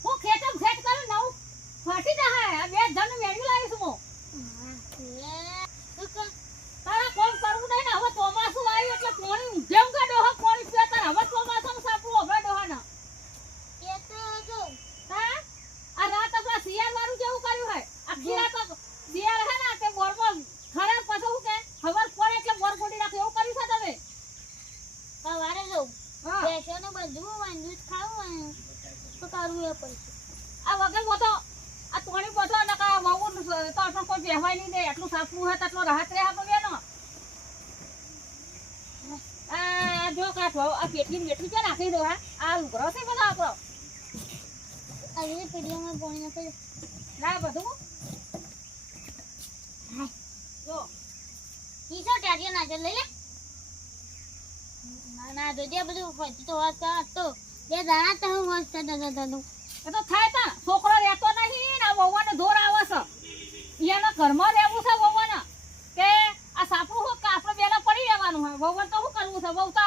હું ખેતમ ખેત કરું નવ ફાટી જાય બે જણ મેળવી લાવીશ હું તારા કોમ કરવું નહીં ને હવે ચોમાસું આવ્યું એટલે પાણી જેમ કે ડોહા પાણી પીએ તાર હવે ચોમાસામાં સાપડું હવે ડોહા ના હા આ રાત આપણા શિયાળ વાળું જેવું કર્યું હોય આખી રાત શિયાળ હે ને તે બોરમાં ખરાબ પછી હું કે ખબર પડે એટલે બોર ગોડી નાખે એવું કર્યું છે તમે સવારે જવું હા બેસોને બધું વાંધું ખાવું તો કરવું એ પડશે આ વગર બોતો આ તોણી બોતો નકા વાવું તો આપણો કોઈ બેહવાય નહીં દે એટલું સાપડું હે એટલો રાહત રહે આપણો બેનો આ જો કાઠો આ પેટલી બેઠી છે નાખી દો હા આ લુગરો છે બધા આપણો આવી પીડીઓમાં પાણી નાખી ના બધું જો ઈસો ટાટિયો નાચે લઈ લે ના જોજે બધું પછી તો વાત કર તો બે દાણા તો હું મસ્ત દાદા એ તો થાય તા છોકરો રહેતો નહીં ને આ વહુને દોર આવે છે એના ઘરમાં રહેવું છે વહુને કે આ સાપડું હું કે આપણે બેલા પડી રહેવાનું હોય વહુને તો શું કરવું છે વહુ તો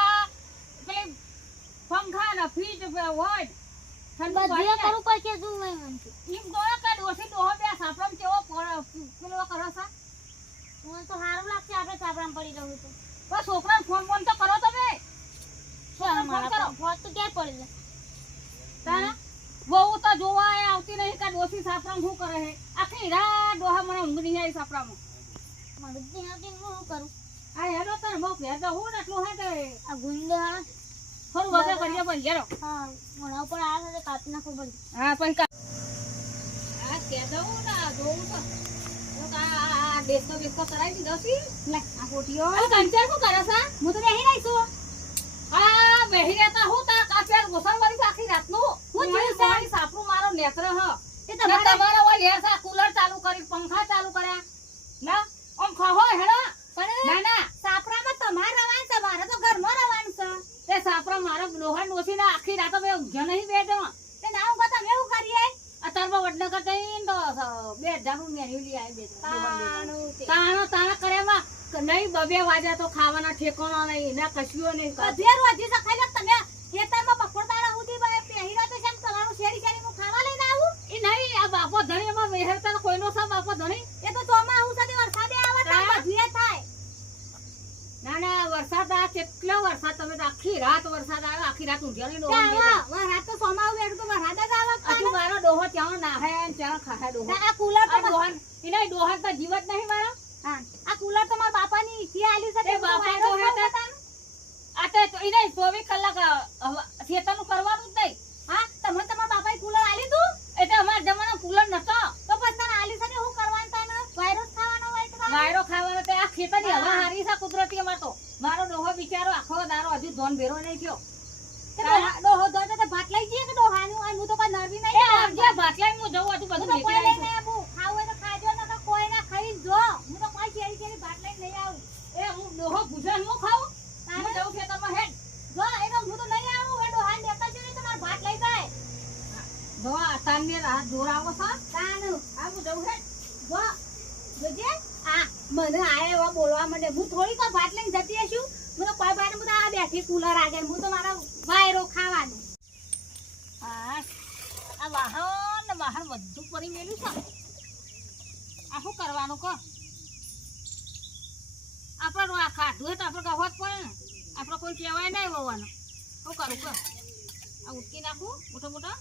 પેલી પંખા ને ફ્રીજ હોય ઠંડુ બધું પાણી કરું પડશે શું હોય મને એમ ગયો કે ડોસી ડોહો બે સાપડામાં કેવો પેલો કરે છે મને તો સારું લાગશે આપણે સાપરામાં પડી રહ્યું તો બસ છોકરાને ફોન ફોન તો કરો તમે છોકરાને ફોન કરો ફોન તો ક્યાં પડી જાય તારા વહુ તો જોવા આવતી નહીં કે ડોસી સાપરામાં શું કરે છે આખી રાત ડોહા મને ઊંઘ નહીં આવી સાપરામાં મને જ નથી હું શું કરું આ હેડો તને બહુ ઘેર જવું ને એટલું હે કે આ ગુંડો હા થોડું વધે કરીએ પણ હેડો હા મોઢા ઉપર આ સાથે કાપી નાખો બધું હા પછી આ કે જવું ને જોવું તો આ બેસતો બેસતો કરાવી દીધો છે લે આ કોટીઓ કંચર શું કરે છે હું તો બેહી રહી છું આ બેહી રહેતા હું તા કાપેર ગોસણ વાળી આખી રાતનું હું જોઈ સારી સાપરું મારો નેત્ર હ એ તમારા ઓય લેર સા કુલર ચાલુ કરી પંખા ચાલુ કર્યા ના ઓમ ખહો હેડા ના ના સાપરામાં તમાર રવાન છે મારે તો ઘરમાં રવાન છે તે સાપરા મારા લોહા નોસીને આખી રાત મે ઊંઘ્યો નહીં બે જણ તે ના ઊંઘ તમે એવું કરીએ અતારમાં વડનગર જઈને તો બે જાનું મેન્યુ લઈ આવી બે તાણો કર્યામાં નહીં બબે વાજા તો ખાવાના ઠેકાણા નહીં ના કશું નહીં અધેર વાજી સખાઈ લે તમે ખેતરમાં બપોરદારા સુધી બે પહેરા તો જેમ તમારું શેરી શેરી હું ખાવા લઈને આવું એ નહીં આ બાપો ધણીમાં વેહરતા કોઈનો સા બાપો ધણી એ તો ચોમા હું સાથે વરસાદે આવે તો બધું થાય ના ના વરસાદ આ કેટલો વરસાદ તમે તો આખી રાત વરસાદ આવ્યો આખી રાત ઊંઘ્યા નહીં ડોહો રાત તો સોમાવ બેઠું તો વરસાદ જ આવે હજુ મારો ડોહો ત્યાં નાહે ને ત્યાં ખાહે ડોહો આ કુલર તો ડોહન એને ડોહન તો જીવત નહીં મારો હા આ કુલર તો મારા બાપાની ઈથી આલી છે તે બાપા ડોહે આ તે એને 24 કલાક ખેતરનું કરવાનું જ નહીં હા તમે તમારા બાપાએ કુલર આલી તું એટલે અમાર જમાના કુલર નતો તો પછી તને આલી છે ને હું કરવાનું તને વાયરસ ખાવાનો હોય તો વાયરો ખાવાનો તે આ ખેતરની હવા હારી છે કુદરતી અમાર તો મારો ડોહો બિચારો આખો દારો હજુ ધોન ભેરો નહીં થયો ડોહો ધોતો તે ભાત લઈ જઈએ કે ડોહાનું આ હું તો કોઈ નરવી નહીં જે ભાત લઈને હું જઉં હજુ બધું કોઈ લઈને આવું ખાવું હોય તો ખાજો ન તો કોઈ ના ખાઈ જો હું તો કોઈ શેરી ભાત લઈને નહીં આવું એ હું ડોહો ભૂજન હું ખાવું તારે જવું ખેતરમાં હેડ જો એનો હું તો નહીં આવું એ ડોહાને દેતા જ નહીં તમાર ભાત લઈ જાય જો તાનને રાત જોર આવો છે તાનું આ હું જવું હેડ જો જોજે આ મને આયા એવા બોલવા માંડે હું થોડીક ભાત લઈને જતી હશું હું તો કોઈ બાર હું આ બેઠી કુલર આગળ હું તો મારા વાયરો ખાવાનું આ વાહન બધું પડી મેલ્યું છે આ શું કરવાનું કહો આપણે આ ખાધું તો આપણે કહેવત પડે ને આપણે કોઈ કહેવાય નહીં હોવાનું શું કરું કહો આ ઉટકી નાખું મોટો મોટો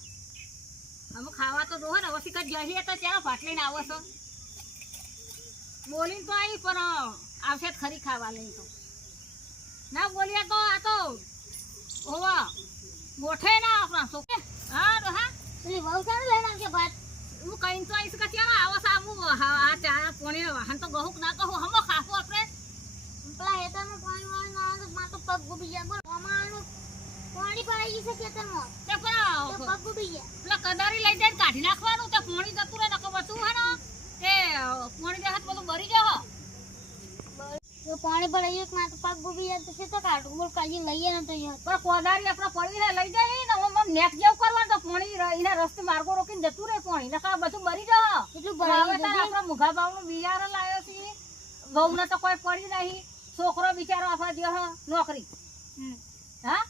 અમે ખાવા તો દો ને પછી કઈ જઈએ તો ત્યાં ભાત લઈને આવો છો બોલીને તો આવી પણ આવશે ખરી ખાવા લઈને તો ના બોલીએ તો આ તો હોવા ગોઠે ના આપણા શું હા તો હા એટલે બહુ સારું લઈને આવશે ભાત હું કઈ તો આવીશ કે ત્યાં આવો સામું આ ચા પોણી વાહન તો ગહુક ના કહું હમો ખાશું આપણે પેલા હેતામાં પાણી વાળી ના આવે તો માં તો પગ ડૂબી જાય બોલ અમારું પાણી ભરાઈ ગયું છે ખેતરમાં તે પણ તો પગ ડૂબી ગયા પેલા કદારી લઈ જઈને કાઢી નાખવાનું તે પોણી જતું રહે નકો બચું હે ને તે પોણી દેહાત બધું ભરી જાવ તો પાણી ભરાઈ ગયું માં તો પગ ડૂબી જાય તો છે તો કાઢું બોલ કાજી લઈએ ને તો યાર પણ કોદારી આપણે પડી ને લઈ જાય ને આમ નેક જેવું કરવાનું તો પોણી એના રસ્તે માર્ગો રોકીને જતું રહે પોણી નકા બધું ભરી જાવ કેટલું ભરાવે ભરાઈ તો આપણા મુઘા બાવનું બિયારણ લાવ્યો છે વહુને તો કોઈ પડી નહીં છોકરો બિચારો આપણા જે નોકરી હા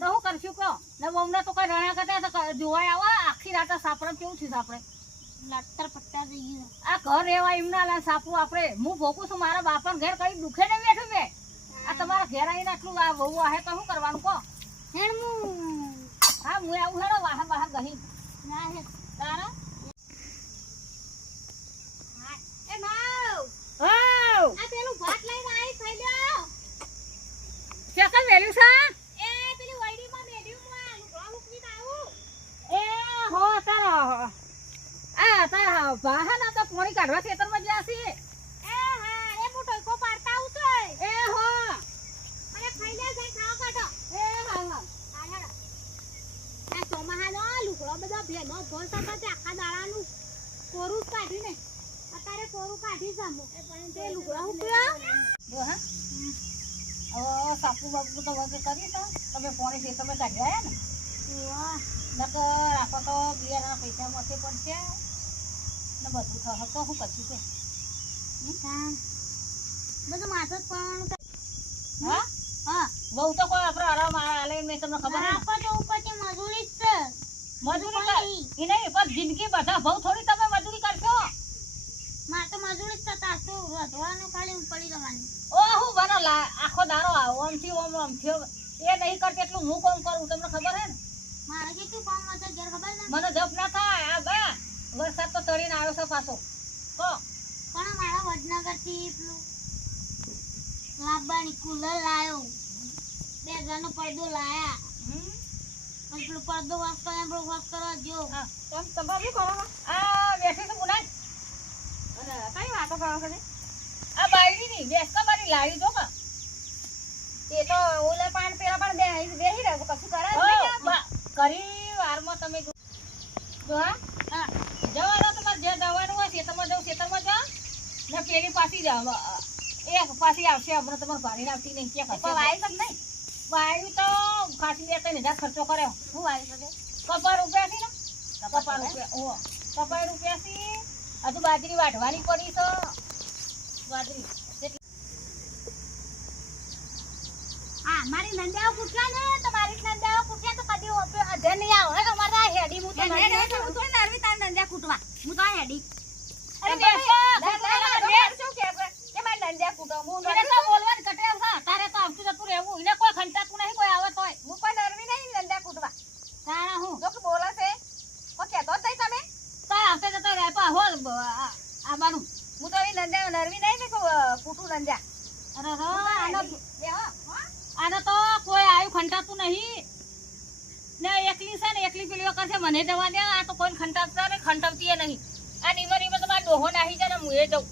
તો હું કરશું કહો ને બહુને તો કોઈ રણા કરતા તો જોવાય આવા આખી રાતે સાપડે કેવું થયું આપણે લડતર પટ્ટા થઈ ગયું આ ઘર રહેવા એમના લા સાપું આપણે હું ભોગું છું મારા બાપાને ઘેર કઈ દુખે ને બેઠું મેં આ તમારા ઘેર આવીને આટલું આ વહુ આહે તો શું કરવાનું કહો હેણમું હા હું આવું હેડો વાહ વાહ ગહી ના હે તારા એ માવ હાઉ આ પેલું ભાત લઈને આવી થઈ જાવ ચેકલ વેલ્યુ છે એ પેલી વાડીમાં મેડ્યું હું આ લુગડા મૂકીને આવું એ હો તારા આ તારા વાહન તો પોણી કાઢવા ખેતરમાં જ્યાં છે એ હા એ હું ટોયકો પાડતા આવું છું એ હો અને ખાઈ લે જઈ ખાવા કાઢો એ હા હા આ હેડો આ ચોમાહાનો લુગડો બધો ભેનો ભોલ થતો તે આખા દાડાનું કોરું જ કાઢ્યું ને અત્યારે કોરું કાઢી જામું એ પણ તે લુગડા હુકયો જો હા હવે સાપુ બાપુ તો વગે કરી તો તમે પોણી ખેતરમાં કાઢ્યા ને વાહ નકર રાખો તો બિયારના પૈસા મળશે પણ છે ને બધું થશે તો શું કરશું છે કાન બધું માથે જ પડવાનું હા હા બહુ તો કોઈ આપણે આરામ આલે મેં તમને ખબર હે ને? આપા તો ઉપરથી મજૂરી જ છે મજૂરી કર એ નહીં પણ જિંદગી બધા બહુ થોડી તમે મજૂરી કરશો માર તો મજૂરી જ થતા શું રોધવાનું ખાલી પડી જવાનું ઓ હું બનો આખો દારો આવો આમથી ઓમ થયો એ નહીં કરતી એટલું હું કોમ કરું તમને ખબર હે ને મારે કેટલું કામ હતું ઘેર ખબર ને મને જપ ના થાય આ બા વરસાદ તો તળીને આવ્યો છે પાછો તો પણ મારા વડનગરથી પેલું લાંબાની કુલર લાયો 2 હજારનો પડદો લાયા હમ પણ પેલો પડદો વાસ કરે પેલો વાસ કરવા જો હા તમે શું કરો આ બેઠી છે મુનાઈ અને કઈ વાતો કરો છો આ બાયડીની બેસ તમારી લાવી જો કા એ તો ઓલા પાન પેલા પણ બેહી રહ્યો કશું કરે કરી વારમાં તમે જો હા હા જવાનો તમારે જે જવાનું હોય ખેતરમાં જાઓ ખેતરમાં જાઓ ને પેલી પાછી જાઓ એક પાછી આવશે હમણાં તમારે ભાડીને આવતી નહીં ક્યાં પણ વાય જ નહીં વાયુ તો ખાસી 2-3 હજાર ખર્ચો કર્યો શું વાય શકે કપા રૂપિયા થી ને કપા રૂપિયા ઓ કપા રૂપિયા થી હજુ બાજરી વાઢવાની પડી તો બાજરી હા મારી નંદાઓ પૂછ્યા ને તો મારી નંદાઓ પૂછ્યા તો કદી અધે નહીં આવો હે અમારા હેડી હું તો હું તો નરવી તાર નંદા કૂટવા હું તો હેડી અરે શું કે મારી નંદા કૂટો હું એને તો બોલવાનું કટે હા તારે તો આવતું જતું રહેવું એને કોઈ ખંચાતું નહીં કોઈ આવે તોય હું કોઈ નરવી નહીં નંદા કૂટવા તારા હું જો કે બોલે છે કો કેતો જ નહીં તમે તાર આવતે જતો રહે પા હોલ આબાનું હું તો એ નંદા નરવી નહીં ને કૂટું નંદા અરે આનો બેહો આનો તો કોઈ આવ્યું ખંટાતું નહીં ને એકલી છે ને એકલી પેલી વખત મને જવા દે આ તો કોઈ ખંટાવતા ને ખંટાવતી નહીં આ નીમર નીમર તમારે ડોહો નાહી જાય ને હું એ જાઉં